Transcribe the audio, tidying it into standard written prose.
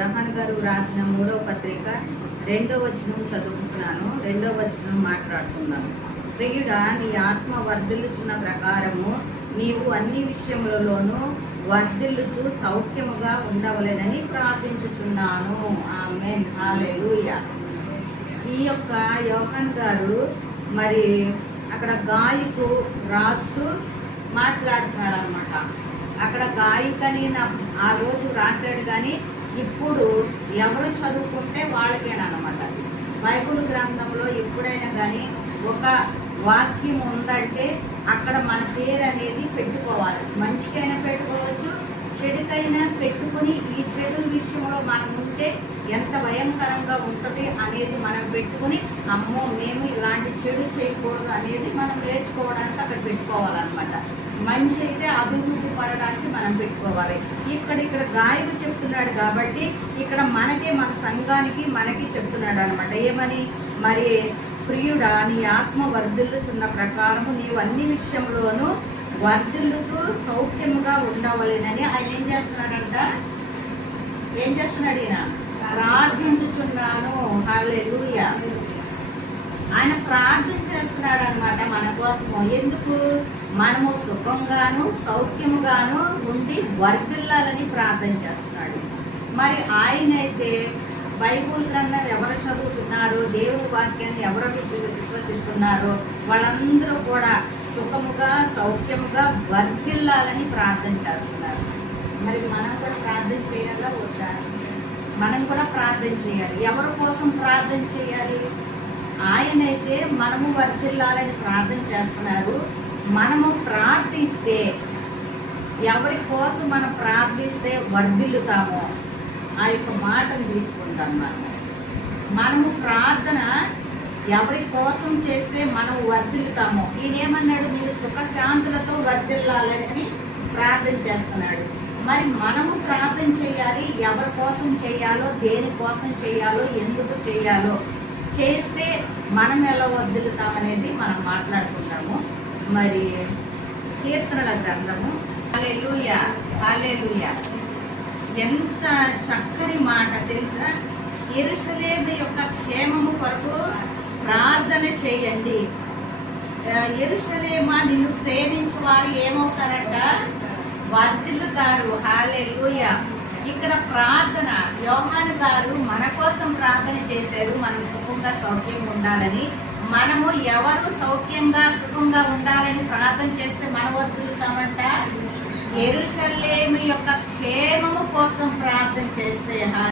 జహాన్ గారు రాసిన 3వ పత్రిక 2వ వచనం చదువుతున్నాను. 2వ వచనం మాట్లాడుతున్నాను. ప్రియుడా, నీ ఆత్మ వర్ధిల్లుచున్న ప్రకారము నీవు అన్ని విషయములలోనూ వర్ధిల్లుచు సౌఖ్యముగా ఉండవలెనని ప్రార్థించుచున్నాను. ఆమేన్. హల్లెలూయా. ఈ యొక్క యోహాన్ గారు మరి అక్కడ గాయకు రాస్తూ మాట్లాడుతున్నాడు అనమాట. అక్కడ గాయకని ఆ రోజు రాశాడు, కానీ ఇప్పుడు ఎవరు చదువుకుంటే వాళ్ళకేనమాట. బైబిల్ గ్రంథంలో ఎప్పుడైనా కానీ ఒక వాక్యం ఉందంటే అక్కడ మన పేరు అనేది పెట్టుకోవాలి. మంచికైనా పెట్టుకోవచ్చు, చెడుకైనా పెట్టుకుని ఈ చెడు విషయంలో మనం ఉంటే ఎంత భయంకరంగా ఉంటుంది అనేది మనం పెట్టుకుని, అమ్మో మేము ఇలాంటి చెడు చేయకూడదు అనేది మనం నేర్చుకోవడానికి అక్కడ పెట్టుకోవాలన్నమాట. మంచి అయితే అభివృద్ధి పడడానికి మనం పెట్టుకోవాలి. ఇక్కడ గాయకు చెప్తున్నాడు కాబట్టి ఇక్కడ మనకి, మన సంఘానికి, మనకి చెప్తున్నాడు అనమాట. ఏమని? మరి ప్రియుడా, నీ ఆత్మ వర్ధిల్లుచున్న ప్రకారము నీవు అన్ని విషయంలోనూ వర్ధిల్లుచు సౌఖ్యముగా ఉండవలెనని ఆయన ఏం చేస్తున్నాడంట? ఏం చేస్తున్నాడు? ఈయన ప్రార్థించుచున్నాను. హల్లెలూయా. ఆయన ప్రార్థన చేస్తున్నాడు అనమాట మన కోసము. ఎందుకు? మనము సుఖంగాను సౌఖ్యముగాను ఉండి వర్ధిల్లాలని ప్రార్థన చేస్తున్నాడు. మరి ఆయనైతే బైబుల్ గ్రంథం ఎవరు చదువుతున్నారో, దేవుని వాక్యాన్ని ఎవరు విశ్వసిస్తున్నారో వాళ్ళందరూ కూడా సుఖముగా సౌఖ్యముగా వర్ధిల్లాలని ప్రార్థన చేస్తున్నారు. మరి మనం కూడా ప్రార్థన చేయాలా వద్దా? మనం కూడా ప్రార్థన చేయాలి. ఎవరి కోసం ప్రార్థన చేయాలి? ఆయనైతే మనము వర్ధిల్లాలని ప్రార్థన చేస్తున్నారు. మనము ప్రార్థిస్తే, ఎవరి కోసం మనం ప్రార్థిస్తే వర్ధిల్లుతామో ఆ యొక్క మాటను తీసుకుంటాం. మనము ప్రార్థన ఎవరి కోసం చేస్తే మనం వర్ధిల్లుతామో, ఈయనేమన్నాడు? మీరు సుఖశాంతులతో వర్ధిల్లాలని ప్రార్థన చేస్తున్నాడు. మరి మనము ప్రార్థన చేయాలి. ఎవరి కోసం చేయాలో, దేనికోసం చేయాలో, ఎందుకు చేయాలో చేస్తే మనం ఎలా వర్ధిల్లుతామనేది మనం మాట్లాడుకుంటాము. మరి కీర్తనల గ్రంథము, హల్లెలూయా హల్లెలూయా, ఎంత చక్కని మాట తెలుసా? యెరూషలేము యొక్క క్షేమము కొరకు ప్రార్థన చేయండి. యెరూషలేమా, నిన్ను ప్రేమించు వారు ఏమవుతారంట? వర్ధిల్లుతారు. హల్లెలూయా. ఇక్కడ ప్రార్థన, యోహాను గారు మన కోసం ప్రార్థన చేశారు. మనం సుఖంగా సౌఖ్యంగా ఉండాలని. మనము ఎవరు సౌఖ్యంగా సుఖంగా ఉండాలని ప్రార్థన చేస్తే మన వర్ధిల్లుతామంట? యెరూషలేము యొక్క క్షేమము కోసం ప్రార్థన చేస్తే